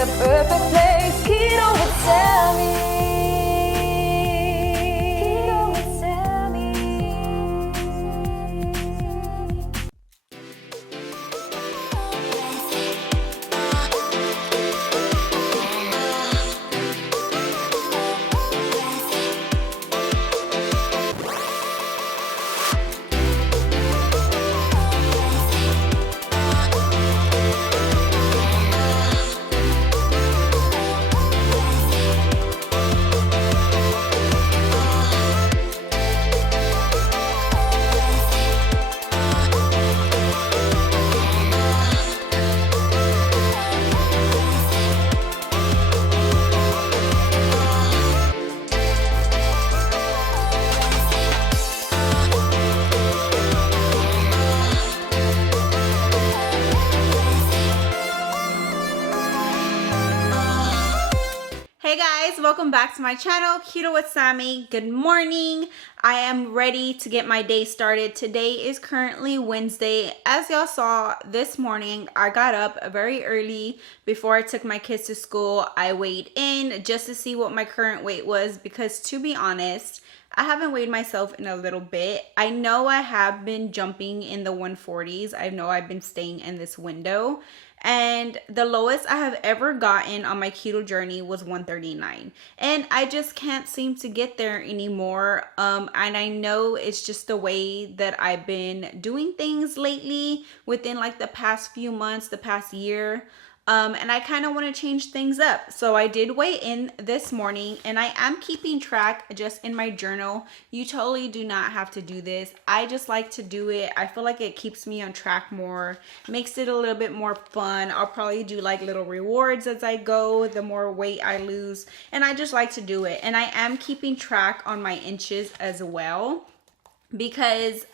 the perfect place. Keto with Sammy. Keto with Sammy. Hey guys, welcome back to my channel, Keto with Sammy. Good morning. I am ready to get my day started. Today is currently Wednesday. As y'all saw this morning, I got up very early before I took my kids to school. I weighed in just to see what my current weight was because, to be honest, I haven't weighed myself in a little bit. I know I have been jumping in the 140s. I know I've been staying in this window. And the lowest I have ever gotten on my keto journey was 139. And I just can't seem to get there anymore. And I know it's just the way that I've been doing things lately within like the past few months, the past year. And I kind of want to change things up. So I did weigh in this morning and I am keeping track just in my journal. You totally do not have to do this. I just like to do it. I feel like it keeps me on track more, makes it a little bit more fun. I'll probably do like little rewards as I go, the more weight I lose. And I just like to do it. And I am keeping track on my inches as well, because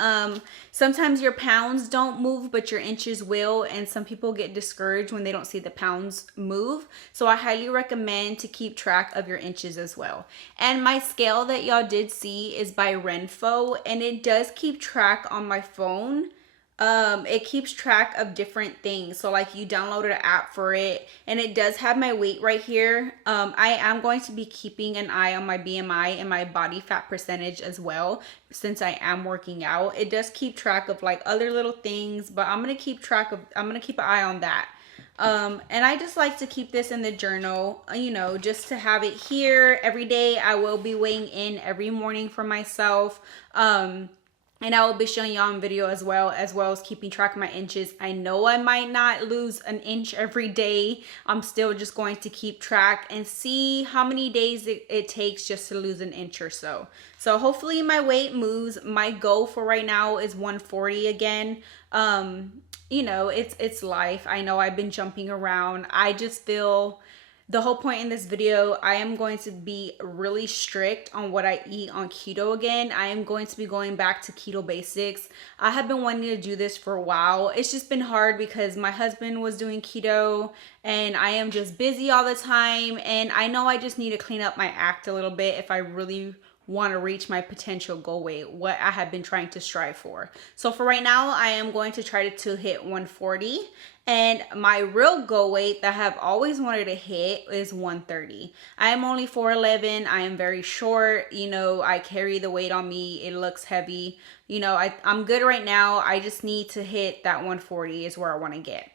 sometimes your pounds don't move but your inches will, and some people get discouraged when they don't see the pounds move. So I highly recommend to keep track of your inches as well. And my scale that y'all did see is by Renfo, and it does keep track on my phone. It keeps track of different things. So like you downloaded an app for it and it does have my weight right here. I am going to be keeping an eye on my BMI and my body fat percentage as well, since I am working out. It does keep track of like other little things, but I'm going to keep an eye on that. And I just like to keep this in the journal, you know, just to have it here every day. I will be weighing in every morning for myself. And I will be showing y'all in video as well as keeping track of my inches. I know I might not lose an inch every day. I'm still just going to keep track and see how many days it takes just to lose an inch or so. So hopefully my weight moves. My goal for right now is 140 again. You know, it's life. I know I've been jumping around. I just feel the whole point in this video, I am going to be really strict on what I eat on keto again. I am going to be going back to keto basics. I have been wanting to do this for a while. It's just been hard because my husband was doing keto and I am just busy all the time. And I know I just need to clean up my act a little bit if I really want to reach my potential goal weight, what I have been trying to strive for. So for right now, I am going to try to hit 140. And my real goal weight that I have always wanted to hit is 130. I am only 4'11". I am very short. You know, I carry the weight on me. It looks heavy. You know, I'm good right now. I just need to hit that 140 is where I want to get.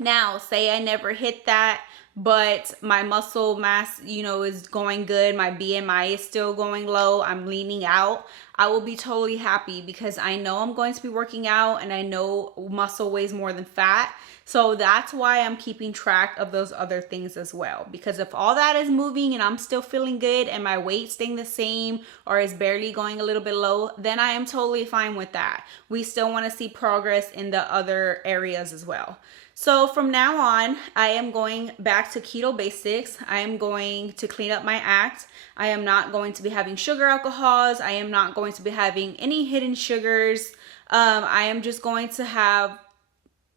Now, say I never hit that, but my muscle mass, you know, is going good. My BMI is still going low. I'm leaning out. I will be totally happy because I know I'm going to be working out and I know muscle weighs more than fat. So that's why I'm keeping track of those other things as well. Because if all that is moving and I'm still feeling good and my weight staying the same or is barely going a little bit low, then I am totally fine with that. We still want to see progress in the other areas as well. So from now on, I am going back to keto basics. I am going to clean up my act. I am not going to be having sugar alcohols. I am not going to be having any hidden sugars. I am just going to have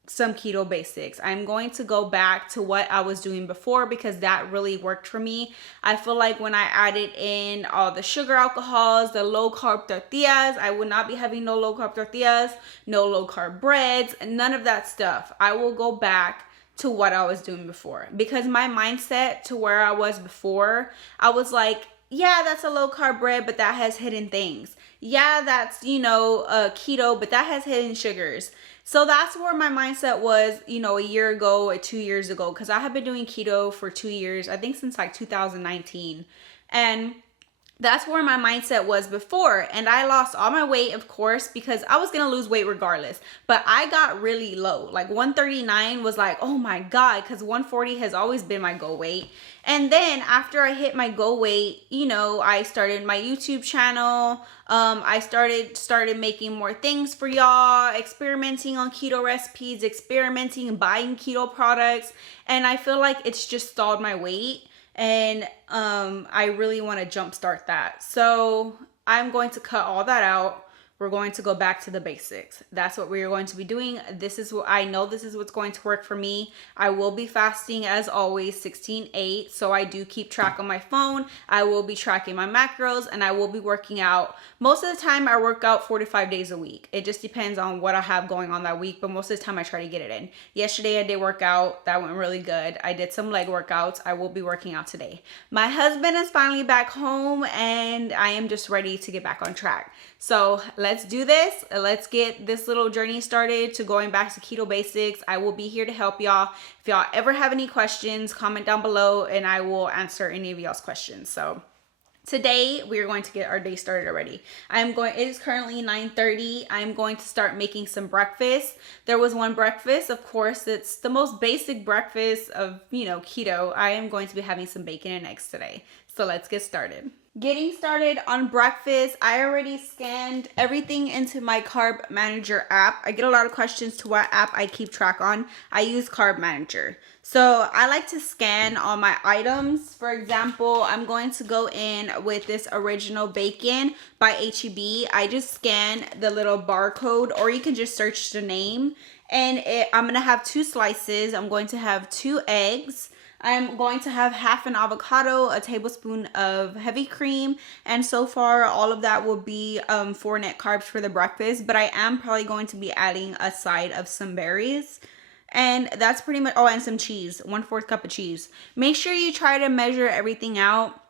some keto basics. I'm going to go back to what I was doing before because that really worked for me. I feel like when I added in all the sugar alcohols, the low carb tortillas, I would not be having no low carb tortillas, no low carb breads, none of that stuff. I will go back to what I was doing before, because my mindset to where I was before, I was like, yeah, that's a low carb bread, but that has hidden things. Yeah, that's, keto, but that has hidden sugars. So that's where my mindset was, a year ago or 2 years ago, because I have been doing keto for 2 years, I think since like 2019. And that's where my mindset was before. And I lost all my weight, of course, because I was going to lose weight regardless. But I got really low. Like 139 was like, oh my God, because 140 has always been my goal weight. And then after I hit my goal weight, I started my YouTube channel. I started making more things for y'all, experimenting on keto recipes, experimenting and buying keto products. And I feel like it's just stalled my weight. And I really want to jumpstart that. So I'm going to cut all that out. We're going to go back to the basics. That's what we're going to be doing. This is what I know, this is what's going to work for me. I will be fasting as always 16/8. So I do keep track on my phone. I will be tracking my macros, and I will be working out. Most of the time I work out 4 to 5 days a week. It just depends on what I have going on that week, but most of the time I try to get it in. Yesterday I did work out. That went really good. I did some leg workouts. I will be working out today. My husband is finally back home, and I am just ready to get back on track. So let's do this. Let's get this little journey started to going back to keto basics. I will be here to help y'all. If y'all ever have any questions, comment down below and I will answer any of y'all's questions. So today we are going to get our day started already. It is currently 9:30. I'm going to start making some breakfast. There was one breakfast, of course, it's the most basic breakfast of, keto. I am going to be having some bacon and eggs today. So let's get started. Getting started on breakfast, I already scanned everything into my Carb Manager app. I get a lot of questions to what app I keep track on. I use Carb Manager. So I like to scan all my items. For example, I'm going to go in with this original bacon by H-E-B. I just scan the little barcode, or you can just search the name. And I'm going to have 2 slices. I'm going to have 2 eggs. I'm going to have half an avocado, a tablespoon of heavy cream, and so far all of that will be 4 net carbs for the breakfast, but I am probably going to be adding a side of some berries. And that's pretty much, and some cheese, 1/4 cup of cheese. Make sure you try to measure everything out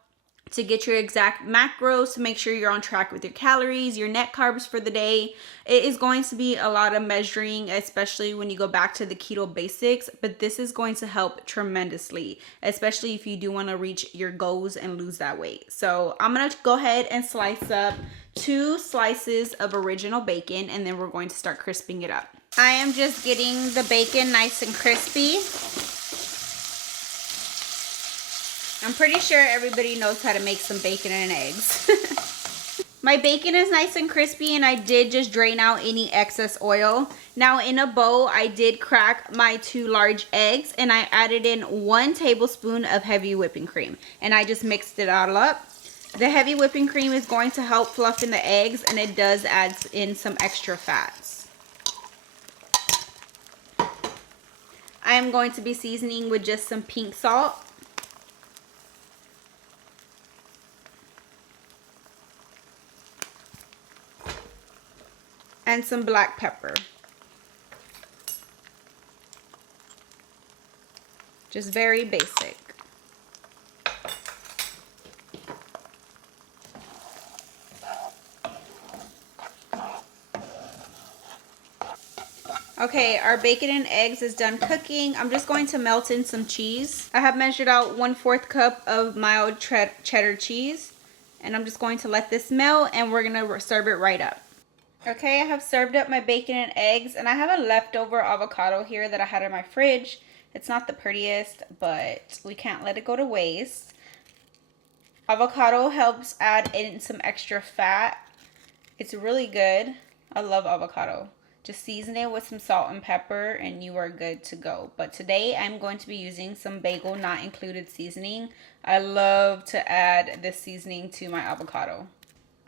to get your exact macros, to make sure you're on track with your calories, your net carbs for the day. It is going to be a lot of measuring, especially when you go back to the keto basics, but this is going to help tremendously, especially if you do want to reach your goals and lose that weight. So I'm going to go ahead and slice up 2 slices of original bacon, and then we're going to start crisping it up. I am just getting the bacon nice and crispy. I'm pretty sure everybody knows how to make some bacon and eggs. My bacon is nice and crispy, and I did just drain out any excess oil. Now in a bowl, I did crack my 2 large eggs, and I added in 1 tablespoon of heavy whipping cream, and I just mixed it all up. The heavy whipping cream is going to help fluff in the eggs, and it does add in some extra fats. I am going to be seasoning with just some pink salt. And some black pepper. Just very basic. Okay, our bacon and eggs is done cooking. I'm just going to melt in some cheese. I have measured out 1/4 cup of mild cheddar cheese. And I'm just going to let this melt, and we're going to serve it right up. Okay, I have served up my bacon and eggs, and I have a leftover avocado here that I had in my fridge. It's not the prettiest, but we can't let it go to waste. Avocado helps add in some extra fat. It's really good. I love avocado. Just season it with some salt and pepper, and you are good to go. But today I'm going to be using some bagel not included seasoning. I love to add this seasoning to my avocado.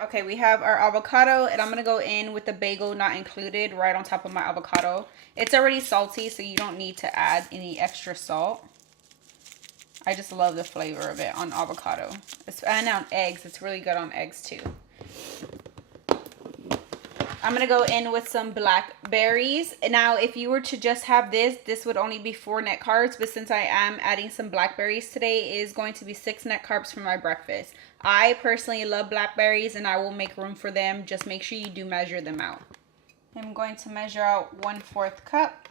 Okay, we have our avocado, and I'm going to go in with the bagel not included right on top of my avocado. It's already salty, so you don't need to add any extra salt. I just love the flavor of it on avocado. And on eggs. It's really good on eggs too. I'm gonna go in with some blackberries. Now, if you were to just have this would only be 4 net carbs, but since I am adding some blackberries today, it is going to be 6 net carbs for my breakfast. I personally love blackberries and I will make room for them. Just make sure you do measure them out. I'm going to measure out 1/4 cup.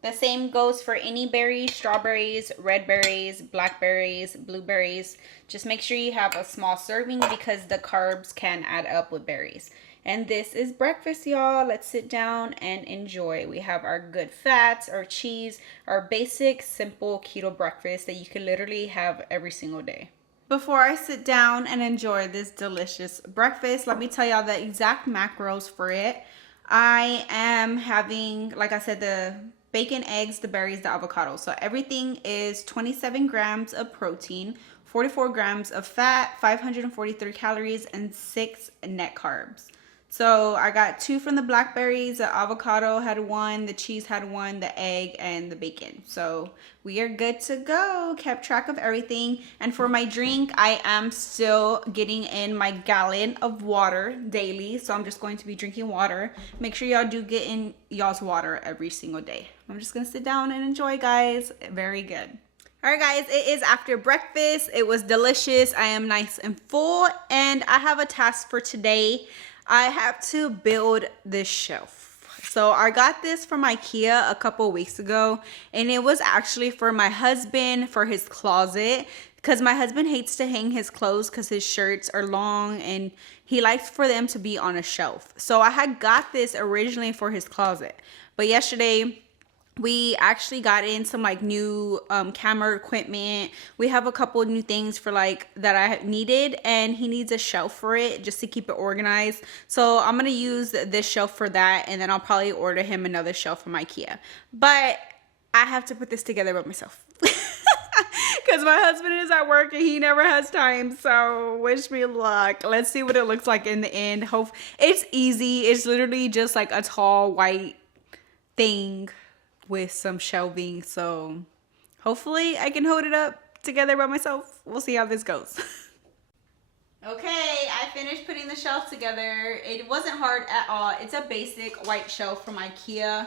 The same goes for any berries, strawberries, red berries, blackberries, blueberries. Just make sure you have a small serving because the carbs can add up with berries. And this is breakfast, y'all. Let's sit down and enjoy. We have our good fats, our cheese, our basic, simple keto breakfast that you can literally have every single day. Before I sit down and enjoy this delicious breakfast, let me tell y'all the exact macros for it. I am having, like I said, the bacon, eggs, the berries, the avocado. So everything is 27 grams of protein, 44 grams of fat, 543 calories, and 6 net carbs. So I got 2 from the blackberries, the avocado had 1, the cheese had 1, the egg, and the bacon. So we are good to go. Kept track of everything. And for my drink, I am still getting in my gallon of water daily. So I'm just going to be drinking water. Make sure y'all do get in y'all's water every single day. I'm just going to sit down and enjoy, guys. Very good. All right, guys, it is after breakfast. It was delicious. I am nice and full. And I have a task for today. I have to build this shelf. So I got this from IKEA a couple weeks ago, and it was actually for my husband for his closet, because my husband hates to hang his clothes because his shirts are long and he likes for them to be on a shelf. So I had got this originally for his closet, but yesterday we actually got in some like new camera equipment. We have a couple of new things for like that I needed, and he needs a shelf for it just to keep it organized. So I'm gonna use this shelf for that, and then I'll probably order him another shelf from IKEA. But I have to put this together by myself because my husband is at work and he never has time. So wish me luck. Let's see what it looks like in the end. Hope it's easy. It's literally just like a tall white thing with some shelving, so hopefully I can hold it up together by myself. We'll see how this goes. Okay, I finished putting the shelf together. It wasn't hard at all. It's a basic white shelf from IKEA.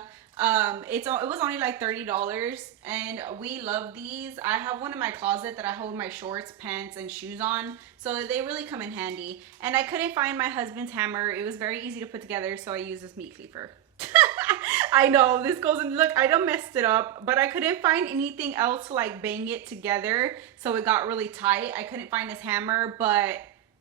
It was only like $30, and we love these. I have one in my closet that I hold my shorts, pants, and shoes on, so they really come in handy. And I couldn't find my husband's hammer. It was very easy to put together, so I used this meat cleaver. I know this goes in, look, I done messed it up, but I couldn't find anything else to like bang it together, so it got really tight. I couldn't find his hammer, but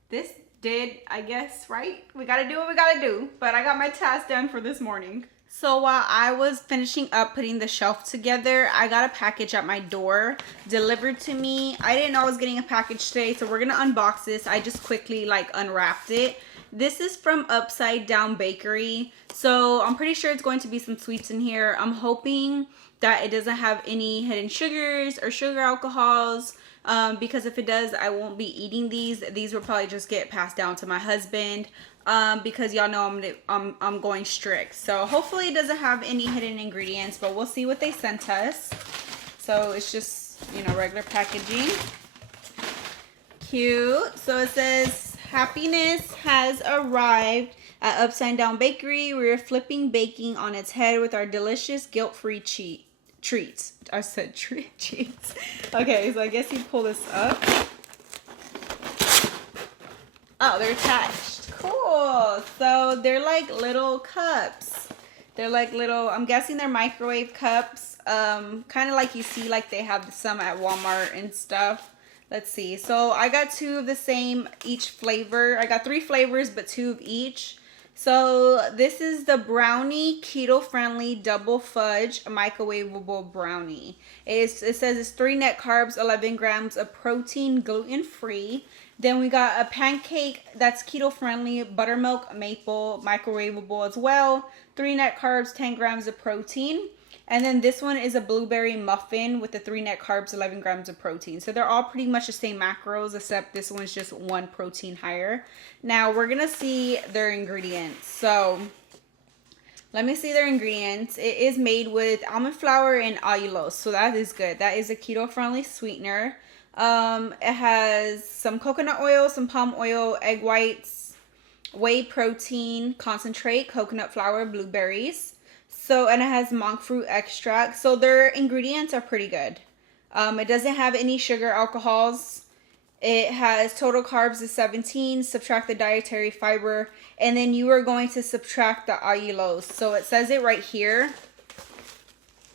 this did, I guess, right? We gotta do what we gotta do. But I got my task done for this morning. So while I was finishing up putting the shelf together, I got a package at my door delivered to me. I didn't know I was getting a package today, so we're gonna unbox this. I just quickly like unwrapped it. This is from Upside Down Bakery, so I'm pretty sure it's going to be some sweets in here. I'm hoping that it doesn't have any hidden sugars or sugar alcohols, because if it does, I won't be eating these. These will probably just get passed down to my husband, because y'all know I'm going strict. So hopefully it doesn't have any hidden ingredients, but we'll see what they sent us. So it's just, you know, regular packaging. Cute. So it says, happiness has arrived at Upside Down Bakery. We're flipping baking on its head with our delicious guilt-free treats. I said treats. Okay, so I guess you pull this up. Oh, they're attached. Cool. So they're like little cups. They're like little, I'm guessing they're microwave cups. Kind of like you see like they have some at Walmart and stuff. Let's see. So I got 2 of the same each flavor. I got 3 flavors, but 2 of each. So this is the brownie keto-friendly double fudge microwavable brownie. It says it's 3 net carbs, 11 grams of protein, gluten-free. Then we got a pancake that's keto-friendly, buttermilk maple, microwavable as well. 3 net carbs, 10 grams of protein. And then this one is a blueberry muffin with the 3 net carbs, 11 grams of protein. So they're all pretty much the same macros, except this one's just 1 protein higher. Now we're going to see their ingredients. So let me see their ingredients. It is made with almond flour and allulose. So that is good. That is a keto-friendly sweetener. It has some coconut oil, some palm oil, egg whites, whey protein concentrate, coconut flour, blueberries. So, and it has monk fruit extract. So their ingredients are pretty good. It doesn't have any sugar alcohols. It has total carbs of 17, subtract the dietary fiber, and then you are going to subtract the allulose. So it says it right here,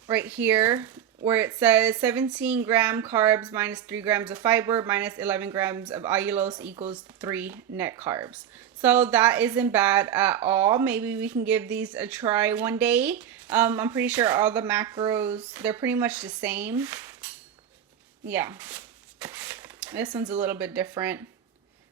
where it says 17 gram carbs minus 3 grams of fiber minus 11 grams of allulose equals 3 net carbs. So that isn't bad at all. Maybe we can give these a try one day. I'm pretty sure all the macros, they're pretty much the same. Yeah. This one's a little bit different.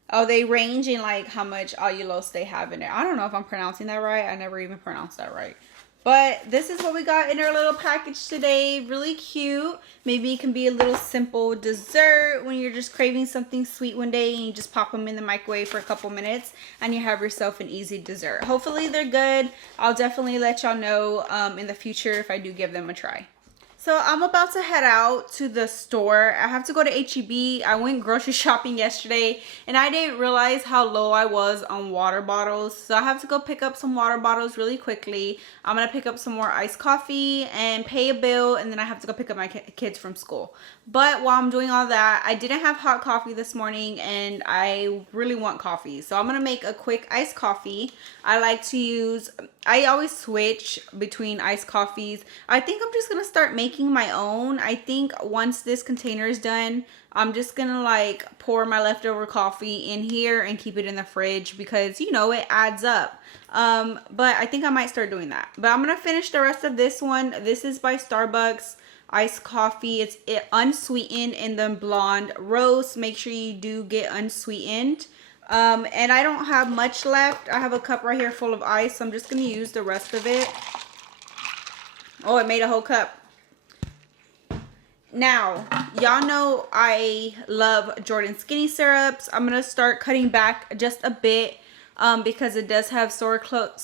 Oh, they range in like how much allulose they have in it. I don't know if I'm pronouncing that right. I never even pronounced that right. But this is what we got in our little package today. Really cute. Maybe it can be a little simple dessert when you're just craving something sweet one day and you just pop them in the microwave for a couple minutes and you have yourself an easy dessert. Hopefully they're good. I'll definitely let y'all know in the future if I do give them a try. So I'm about to head out to the store. I have to go to H-E-B. I went grocery shopping yesterday and I didn't realize how low I was on water bottles. So I have to go pick up some water bottles really quickly. I'm going to pick up some more iced coffee and pay a bill, and then I have to go pick up my kids from school. But while I'm doing all that, I didn't have hot coffee this morning and I really want coffee. So I'm going to make a quick iced coffee. I always switch between iced coffees. I think I'm just going to start making my own. I think once this container is done, I'm just going to like pour my leftover coffee in here and keep it in the fridge because, you know, it adds up. But I think I might start doing that. But I'm going to finish the rest of this one. This is by Starbucks. Iced coffee. It's unsweetened in the blonde roast. Make sure you do get unsweetened. And I don't have much left. I have a cup right here full of ice, so I'm just going to use the rest of it. Oh, it made a whole cup. Now, y'all know I love Jordan Skinny Syrups. I'm going to start cutting back just a bit because it does have sucralose.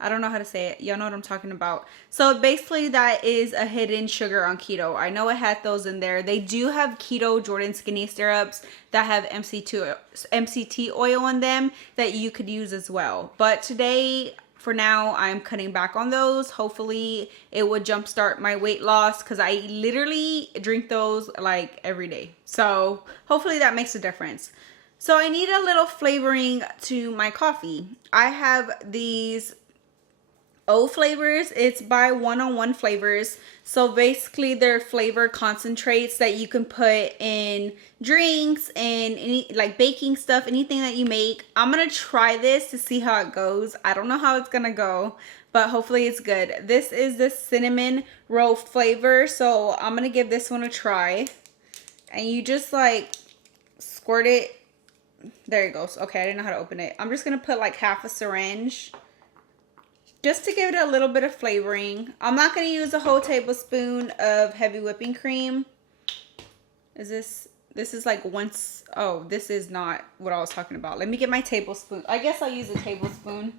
I don't know how to say it. Y'all know what I'm talking about. So basically that is a hidden sugar on keto. I know it had those in there. They do have keto Jordan Skinny Syrups that have MCT oil in them that you could use as well. But today, for now, I'm cutting back on those. Hopefully it would jumpstart my weight loss because I literally drink those like every day. So hopefully that makes a difference. So I need a little flavoring to my coffee. I have these O flavors. It's by 101 Flavors. So basically they're flavor concentrates that you can put in drinks and any like baking stuff, anything that you make. I'm gonna try this to see how it goes. I don't know how it's gonna go, but hopefully it's good. This is the cinnamon roll flavor, so I'm gonna give this one a try. And you just like squirt it. There it goes. Okay, I didn't know how to open it. I'm just gonna put like half a syringe just to give it a little bit of flavoring. I'm not going to use a whole tablespoon of heavy whipping cream. This is like once, oh, this is not what I was talking about. Let me get my tablespoon. I guess I'll use a tablespoon.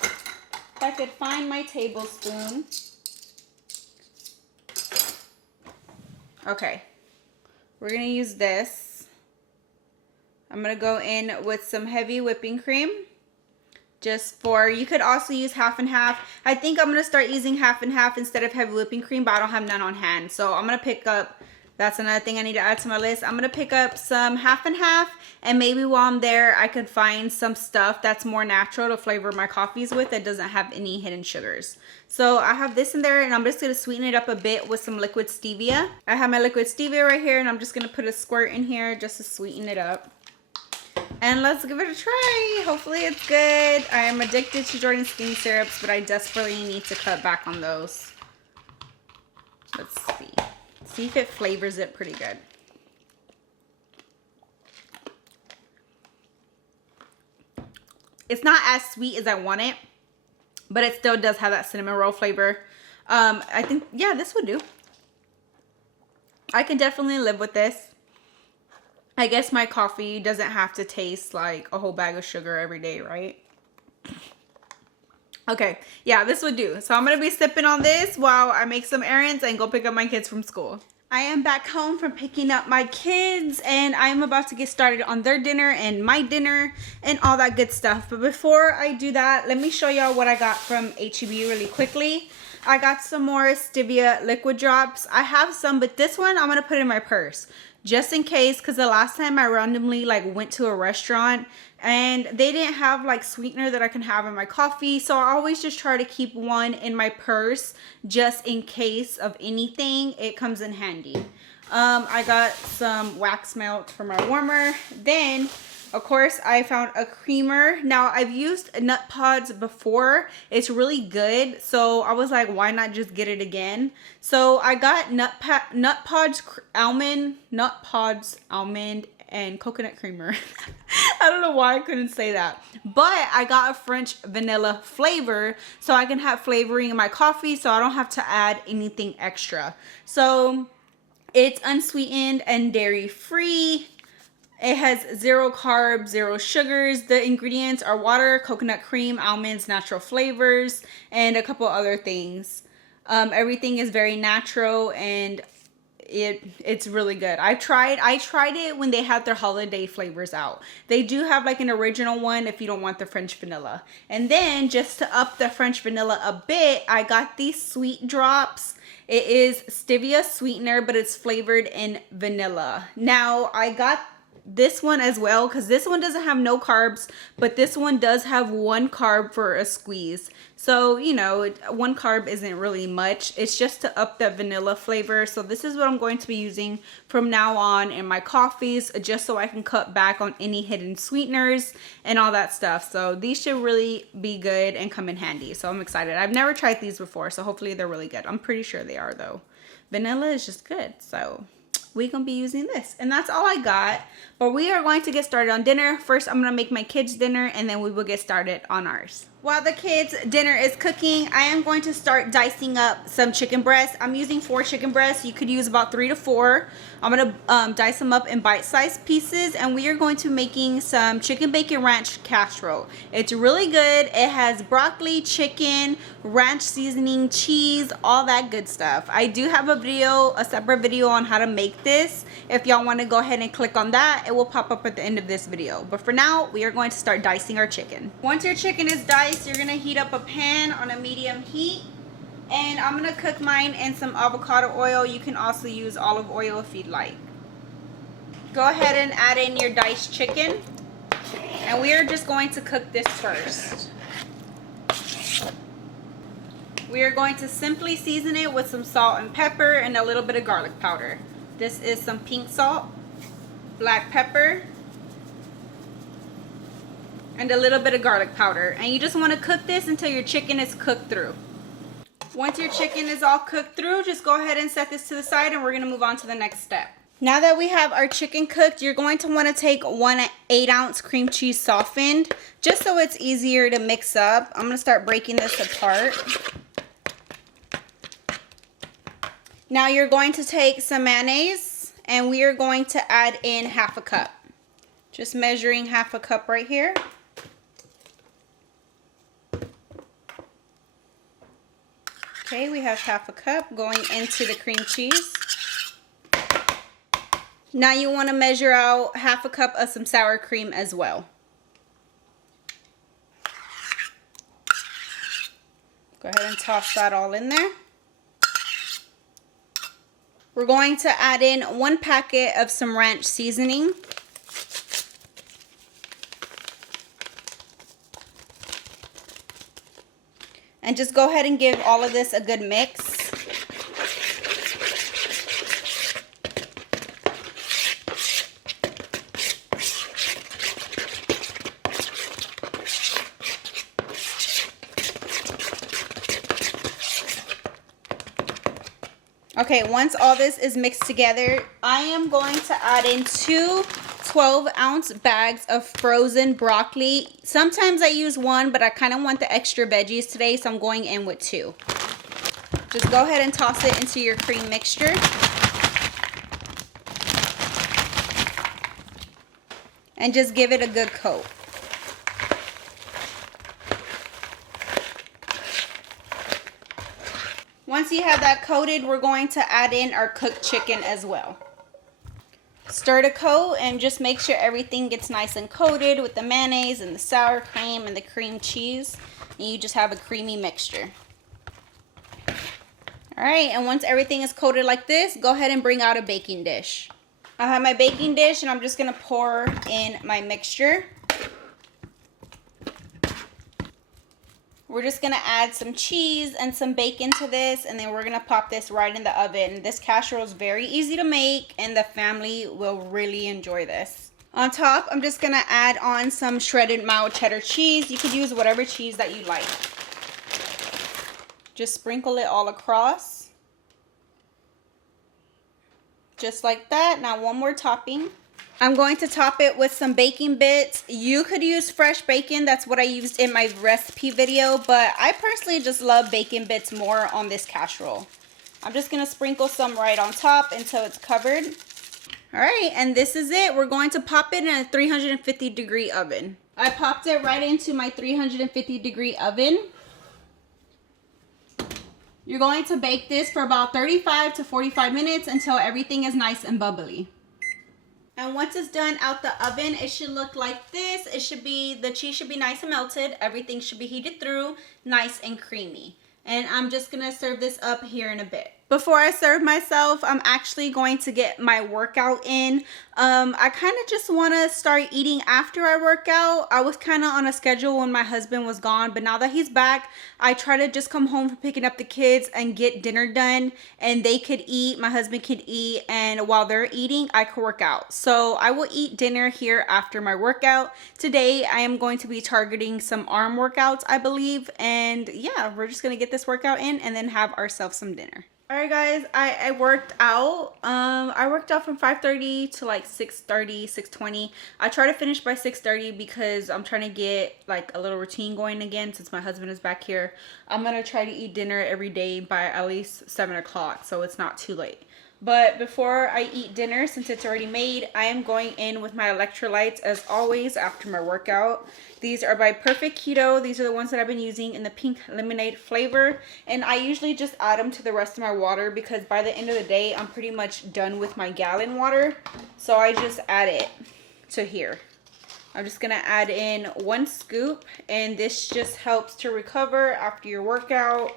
If I could find my tablespoon. Okay, we're going to use this. I'm going to go in with some heavy whipping cream. You could also use half and half. I think I'm going to start using half and half instead of heavy whipping cream, but I don't have none on hand. So I'm going to pick up, that's another thing I need to add to my list. I'm going to pick up some half and half, and maybe while I'm there, I could find some stuff that's more natural to flavor my coffees with that doesn't have any hidden sugars. So I have this in there, and I'm just going to sweeten it up a bit with some liquid stevia. I have my liquid stevia right here, and I'm just going to put a squirt in here just to sweeten it up. And let's give it a try. Hopefully it's good. I am addicted to Jordan Skinny Syrups, but I desperately need to cut back on those. Let's see. See if it flavors it pretty good. It's not as sweet as I want it, but it still does have that cinnamon roll flavor. I think, yeah, this would do. I can definitely live with this. I guess my coffee doesn't have to taste like a whole bag of sugar every day, right? Okay, yeah, this would do. So I'm going to be sipping on this while I make some errands and go pick up my kids from school. I am back home from picking up my kids and I'm about to get started on their dinner and my dinner and all that good stuff. But before I do that, let me show y'all what I got from H-E-B really quickly. I got some more stevia liquid drops. I have some, but this one I'm gonna put in my purse just in case, because the last time I randomly went to a restaurant and they didn't have sweetener that I can have in my coffee, so I always just try to keep one in my purse just in case of anything. It comes in handy. I got some wax melt for my warmer. Then of course I found a creamer. Now I've used nut pods before. It's really good, so I was like, why not just get it again? So I got nut pods almond and coconut creamer. I don't know why I couldn't say that, but I got a French vanilla flavor so I can have flavoring in my coffee so I don't have to add anything extra. So it's unsweetened and dairy free. It has 0 carbs, 0 sugars. The ingredients are water, coconut cream, almonds, natural flavors, and a couple other things. Everything is very natural and it's really good. I tried it when they had their holiday flavors out. They do have an original one if you don't want the French vanilla. And then just to up the French vanilla a bit, I got these sweet drops. It is stevia sweetener, but it's flavored in vanilla. Now I got this one as well because this one doesn't have no carbs, but this one does have 1 carb for a squeeze. So, you know, 1 carb isn't really much. It's just to up that vanilla flavor. So this is what I'm going to be using from now on in my coffees, just so I can cut back on any hidden sweeteners and all that stuff. So these should really be good and come in handy. So I'm excited. I've never tried these before, so hopefully they're really good. I'm pretty sure they are though. Vanilla is just good. So we're gonna be using this, and that's all I got. But we are going to get started on dinner. First I'm gonna make my kids dinner and then we will get started on ours. While the kids dinner is cooking, I am going to start dicing up some chicken breasts. I'm using 4 chicken breasts. You could use about 3 to 4. I'm gonna dice them up in bite-sized pieces, and we are going to be making some chicken bacon ranch casserole. It's really good. It has broccoli, chicken, ranch seasoning, cheese, all that good stuff. I do have a separate video on how to make this. If y'all want to go ahead and click on that, it will pop up at the end of this video. But for now, we are going to start dicing our chicken. Once your chicken is diced, you're gonna heat up a pan on a medium heat, and I'm gonna cook mine in some avocado oil. You can also use olive oil if you'd like. Go ahead and add in your diced chicken, and we are just going to cook this first. We are going to simply season it with some salt and pepper and a little bit of garlic powder. This is some pink salt, black pepper, and a little bit of garlic powder. And you just want to cook this until your chicken is cooked through. Once your chicken is all cooked through, just go ahead and set this to the side, and we're going to move on to the next step. Now that we have our chicken cooked, you're going to want to take 1 8-ounce cream cheese softened, just so it's easier to mix up. I'm going to start breaking this apart. Now you're going to take some mayonnaise, and we are going to add in 1/2 cup. Just measuring 1/2 cup right here. Okay, we have 1/2 cup going into the cream cheese. Now you want to measure out 1/2 cup of some sour cream as well. Go ahead and toss that all in there. We're going to add in 1 packet of some ranch seasoning. And just go ahead and give all of this a good mix. Okay, once all this is mixed together, I am going to add in 2 12-ounce bags of frozen broccoli. Sometimes I use 1, but I kind of want the extra veggies today, so I'm going in with 2. Just go ahead and toss it into your cream mixture. And just give it a good coat. Once you have that coated, we're going to add in our cooked chicken as well. Stir the coat and just make sure everything gets nice and coated with the mayonnaise and the sour cream and the cream cheese. And you just have a creamy mixture. Alright, and once everything is coated like this, go ahead and bring out a baking dish. I have my baking dish and I'm just going to pour in my mixture. We're just going to add some cheese and some bacon to this, and then we're going to pop this right in the oven. This casserole is very easy to make and the family will really enjoy this. On top, I'm just going to add on some shredded mild cheddar cheese. You could use whatever cheese that you like. Just sprinkle it all across. Just like that. Now one more topping. I'm going to top it with some bacon bits. You could use fresh bacon. That's what I used in my recipe video. But I personally just love bacon bits more on this casserole. I'm just going to sprinkle some right on top until it's covered. Alright, and this is it. We're going to pop it in a 350-degree oven. I popped it right into my 350-degree oven. You're going to bake this for about 35 to 45 minutes until everything is nice and bubbly. And once it's done out the oven, it should look like this. The cheese should be nice and melted. Everything should be heated through, nice and creamy. And I'm just going to serve this up here in a bit. Before I serve myself, I'm actually going to get my workout in. I kind of just want to start eating after I work out. I was kind of on a schedule when my husband was gone, but now that he's back, I try to just come home from picking up the kids and get dinner done, and they could eat, my husband could eat, and while they're eating, I could work out. So I will eat dinner here after my workout. Today, I am going to be targeting some arm workouts, I believe, and yeah, we're just going to get this workout in and then have ourselves some dinner. Alright guys, I worked out. I worked out from 5:30 to like 6:30, 6:20. I try to finish by 6:30 because I'm trying to get like a little routine going again since my husband is back here. I'm going to try to eat dinner every day by at least 7 o'clock so it's not too late. But before I eat dinner, since it's already made, I am going in with my electrolytes as always after my workout. These are by Perfect Keto. These are the ones that I've been using in the pink lemonade flavor. And I usually just add them to the rest of my water because by the end of the day, I'm pretty much done with my gallon water. So I just add it to here. I'm just going to add in 1 scoop, and this just helps to recover after your workout,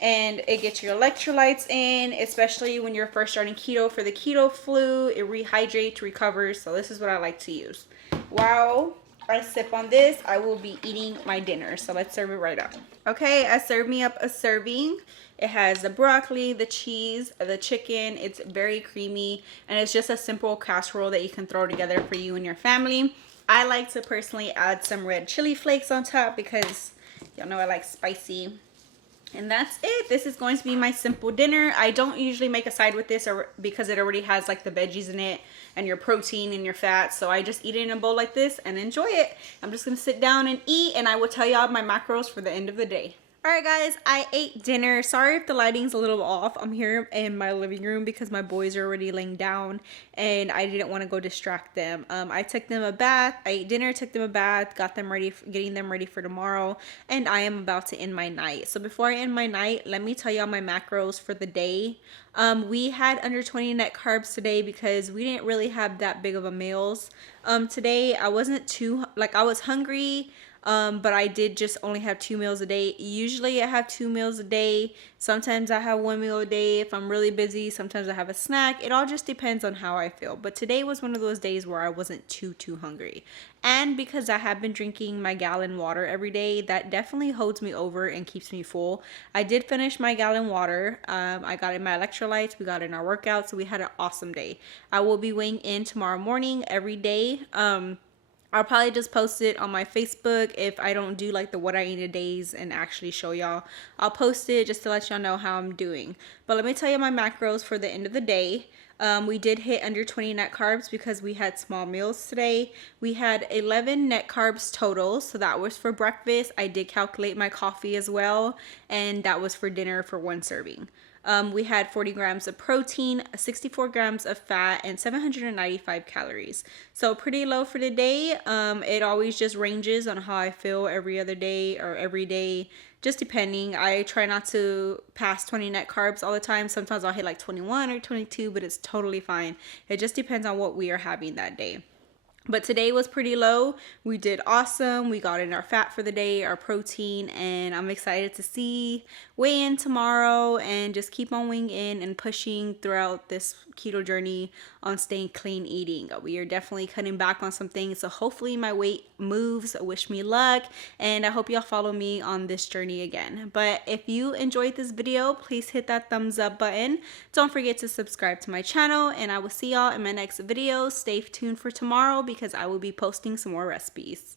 and it gets your electrolytes in, especially when you're first starting keto for the keto flu. It rehydrates, recovers, so this is what I like to use. While I sip on this, I will be eating my dinner, so let's serve it right up. Okay, I served me up a serving. It has the broccoli, the cheese, the chicken. It's very creamy, and it's just a simple casserole that you can throw together for you and your family. I like to personally add some red chili flakes on top because y'all know I like spicy. And that's it. This is going to be my simple dinner. I don't usually make a side with this because it already has like the veggies in it and your protein and your fat. So I just eat it in a bowl like this and enjoy it. I'm just going to sit down and eat, and I will tell y'all my macros for the end of the day. Alright guys, I ate dinner. Sorry if the lighting's a little off. I'm here in my living room because my boys are already laying down and I didn't want to go distract them. I took them a bath. I ate dinner, took them a bath, getting them ready for tomorrow, and I am about to end my night. So before I end my night, let me tell y'all my macros for the day. We had under 20 net carbs today because we didn't really have that big of a meals. Today I wasn't too, I was hungry. But I did just only have 2 meals a day. Usually I have 2 meals a day. Sometimes I have 1 meal a day if I'm really busy. Sometimes I have a snack. It all just depends on how I feel. But today was one of those days where I wasn't too hungry. And because I have been drinking my gallon water every day, that definitely holds me over and keeps me full. I did finish my gallon water. I got in my electrolytes. We got in our workout. So we had an awesome day. I will be weighing in tomorrow morning every day. I'll probably just post it on my Facebook if I don't do like the what I eat in days and actually show y'all. I'll post it just to let y'all know how I'm doing. But let me tell you my macros for the end of the day. We did hit under 20 net carbs because we had small meals today. We had 11 net carbs total, so that was for breakfast. I did calculate my coffee as well, and that was for dinner for 1 serving. We had 40 grams of protein, 64 grams of fat, and 795 calories. So pretty low for the day. It always just ranges on how I feel every other day or every day. just depending. I try not to pass 20 net carbs all the time. Sometimes I'll hit like 21 or 22, but it's totally fine. It just depends on what we are having that day. But today was pretty low. We did awesome. We got in our fat for the day, our protein, and I'm excited to see weigh in tomorrow and just keep on weighing in and pushing throughout this keto journey on staying clean eating. We are definitely cutting back on some things, so hopefully my weight moves. Wish me luck, and I hope y'all follow me on this journey again. But if you enjoyed this video, please hit that thumbs up button. Don't forget to subscribe to my channel, and I will see y'all in my next video. Stay tuned for tomorrow because I will be posting some more recipes.